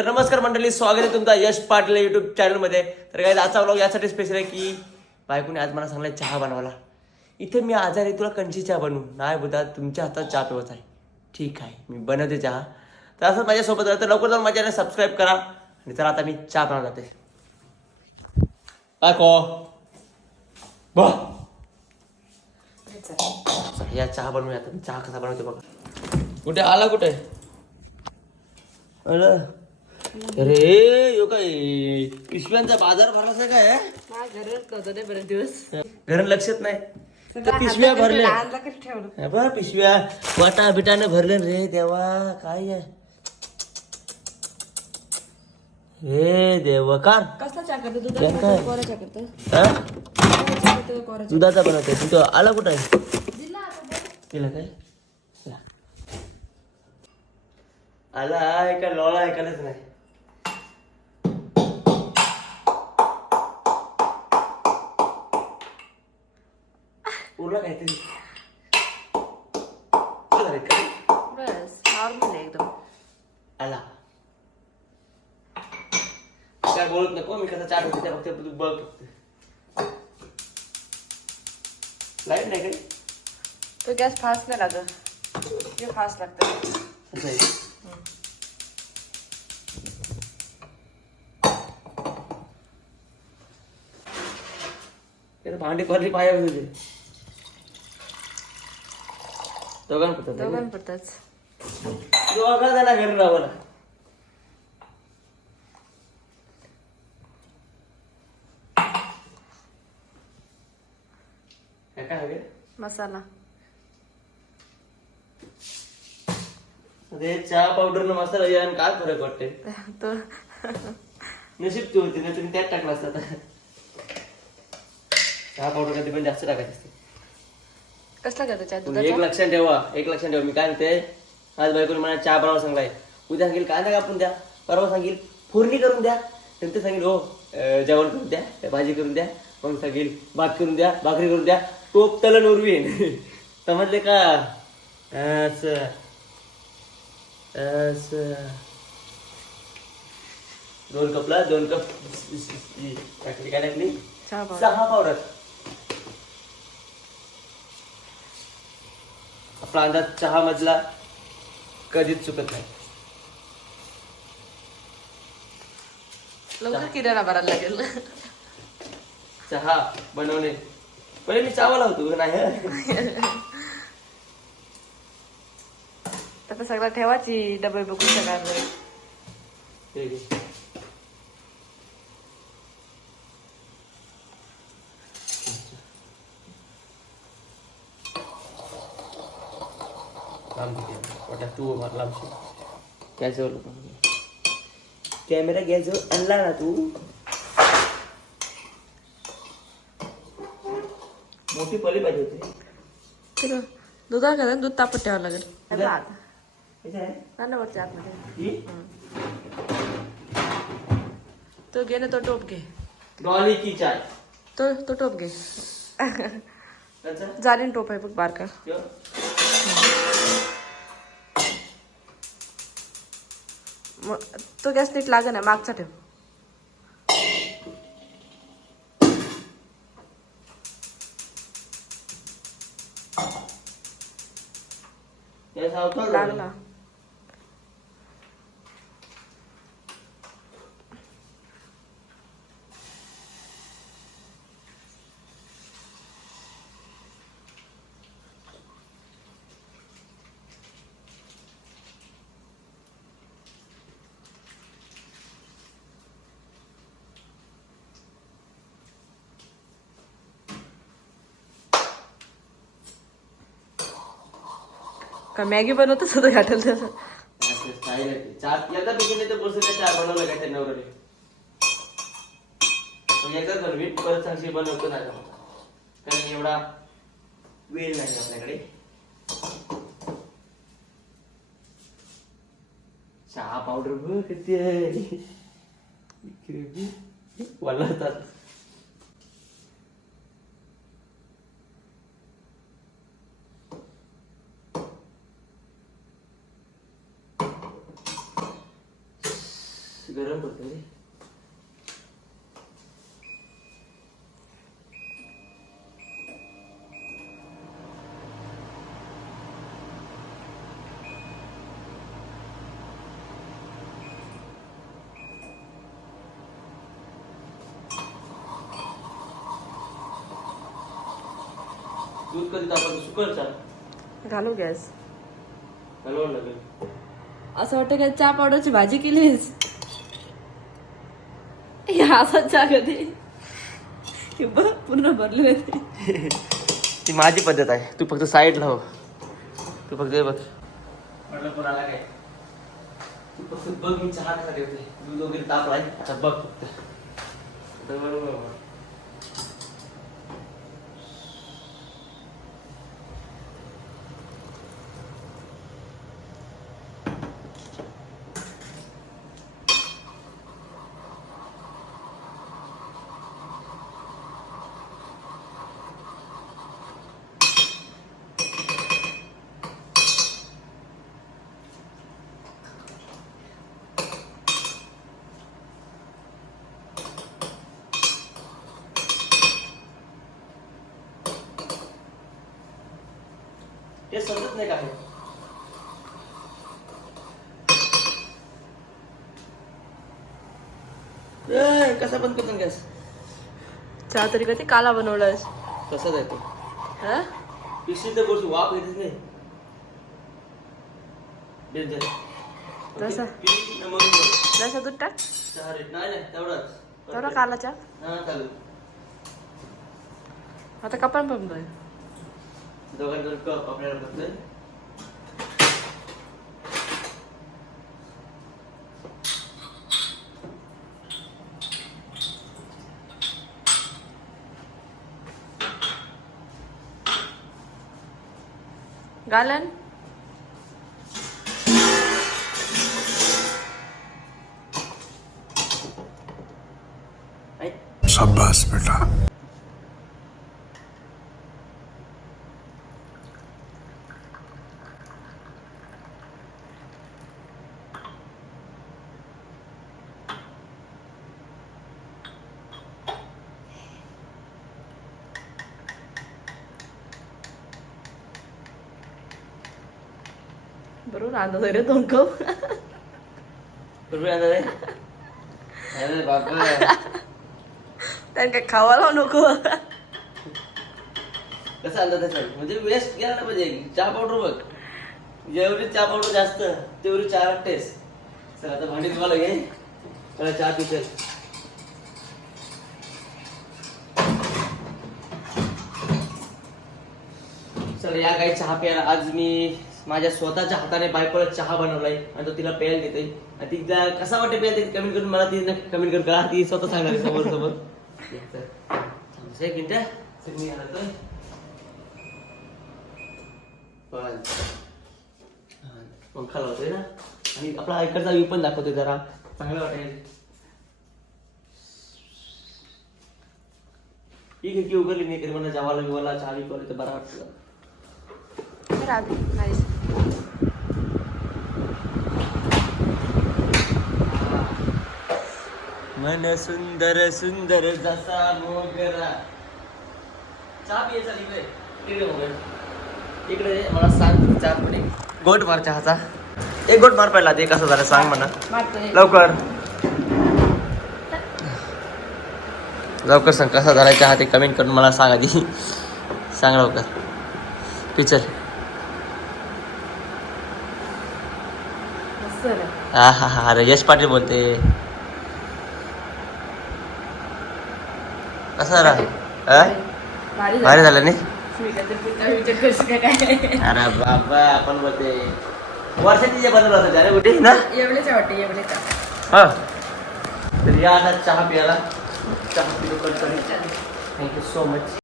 तर नमस्कार मंडळी स्वागत आहे तुमचा यश पाटील युट्यूब चॅनलमध्ये तर काय आजचा व्लॉग यासाठी स्पेशल आहे की बायकोने आज मला सांगलं चहा बनवायला. इथे मी आजारी तुला कंची चहा बनवू. नाही बुधा तुमच्या हातात चहा पिवत आहे. ठीक आहे मी बनवते चहा. तर असंच माझ्यासोबत राहतं तर लवकर जाऊन माझ्या सबस्क्राईब करा. आणि तर आता मी चहा बनवला जाते. बायको बा. या चहा बनवूया चहा कसा बनवते बघा. कुठे? आला कुठे? अरे यो काय पिशव्यांचा बाजार भरला काय बरेच दिवस. घरून लक्षात नाही? तर पिशव्या भरल्या. बघ पिशव्या वाटा बिटाने भरले रे देवा काय आहे? हे देवा कार. कसला चहा करतो? कोरा चहा हा? दुधाचा बनवते. तिथं आला कुठं? आहे केलं काय. आला आहे का लोळा ऐकायलाच नाही? उरला काहीतरी? बस नॉर्मल आहे एकदम. आला. काय बोलत नको मी कसा चाट होते फक्त तू बघ. फक्त लाइट नाही काही? तो गॅस फास्ट नाही लागत. ते फास्ट लागतं. असं आहे. भांडी पडली पाया तुझे दोघांपुरतं दोघांपुरतच. दोघा त्यांना घरी राहावं काय हवे मसाला. ते चहा पावडर न मसाला यान काय फरक वाटते तो. नशीब तू होती ना तुम्ही त्यात टाकला असता आता. चहा पावडर कधी पण जास्त टाकायची असते. कसला करतो चहा तुम्ही एक दुधाचा लक्षात ठेवा एक लक्षात ठेवा मी काय म्हणते आज बायकोने मला चहा बनवायला सांगलाय उद्या सांगेल कांदा कापून द्या परवा सांगेल फोडणी करून द्या नंतर सांगेल हो अं, जेवण करून द्या भाजी करून द्या मग सांगेल भात करून द्या भाकरी करून द्या टोप तलन उरवीन समजले का असं असं दोन कपला दोन कप टाकली काय टाकली चहा पावडर सहा पावडर अंदाज चहा मधला कधीच चुकत नाही. लवकर किराणा भरायला लागेल. चहा बनवणे. पहिले मी चावा लावतो नाही सगळं ठेवायची डबे बघून सगळ्यांवर. वाट्या तू मार लांबशी गॅसवर कॅमेरा गॅसवर आणला ना तू. मोठी पली पाहिजे होती. दुधा का दूध तापत ठेवावं लागेल. आतमध्ये? तो घे ना तो टोप घे. डॉली की चाय. तो तो टोप घे? जालीन टोप आहे बघ बारका. मग तो गॅस नीट लागे ना मागचा ठेव. लागला. का मॅगी बनवत सुद्धा घाटेल त्याला चहा तर बसून त्या चार बनवलं काय त्यांना वगैरे मग एकदाच परत चांगली बनवतो कारण एवढा वेळ नाही आपल्याकडे. चहा पावडर किती आहे. वल्ला होतात गरम करते रे. दूध कधी तापत सुकल चाल घालू गॅस. घालवावं लागेल. असं वाटतं काय चहा पावडरची भाजी केलीस? या असा चहा कधी हे बघ पूर्ण भरली होती ती माझी पद्धत आहे. तू फक्त साईडला हो. तू फक्त हे बघ. म्हटलं कोणाला काय? तू फक्त बघ मी चहा कसा ठेवते दूध वगैरे तापलाय आता बघ फक्त. बरोबर. समजत नाही काय ए, कसा बंद करतो गॅस चहा तरी कधी काला बनवलास कसाच आहे तो. हा? पिशवी तर गोष्ट वाप येतच नाही. डेंजर बघ. दूध टाक. चहा रेट नाही नाही तेवढाच. तेवढा काला चहा. हा चालेल. आता कपान पण दोघांकडे कप आपल्याला बघतोय. गालन ना रे? अरे बापरे त्यानं खावायला नको कसं आलं त्याचं म्हणजे वेस्ट गेला ना पाहिजे चहा पावडर बघ जेवढी चहा पावडर जास्त तेवढी चहा टेस्ट चल आता भांडी तुम्हाला घे मला चहा पिचल चल या काही चहा प्यायला आज मी माझ्या स्वतःच्या हाताने बायकोला चहा बनवलाय आणि तो तिला प्यायला देते आणि तिला कसा वाटते प्यायला ते कमेंट करून मला ती कमेंट कर. का ती स्वतः सांगणार आहे समोर समोर मिनिट पंखा लावतोय ना. आणि आपला इकडचा व्ह्यू पण दाखवतोय जरा. चांगलं वाटेल. ही खिडकी उघडली नाही तरी मला जेवायला बिवायला चहा बिवायला तर बरा वाटतं. मन सुंदर सुंदर जसा मोगरा. चहा पियाचा इकडे. मोगरा. मला सांग चहा पण एक. गोट मार चहाचा. एक गोट मार पहिला ते कसं झालं सांग म्हणा. लवकर. लवकर सांग कसा झाला चहा ते कमेंट करून मला सांग आधी. सांग लवकर. पिचल हा हा हा अरे यश पाटील बोलते. कसा झाला अ? भारी झालं. नाही. अरे बाबा आपण बोलते. वर्षाची जे बनवलं होतं त्याने कुठे ना. एवढेच वाटते एवढेच हा. तर या आता चहा प्यायला चहा पिलो थँक्यू सो मच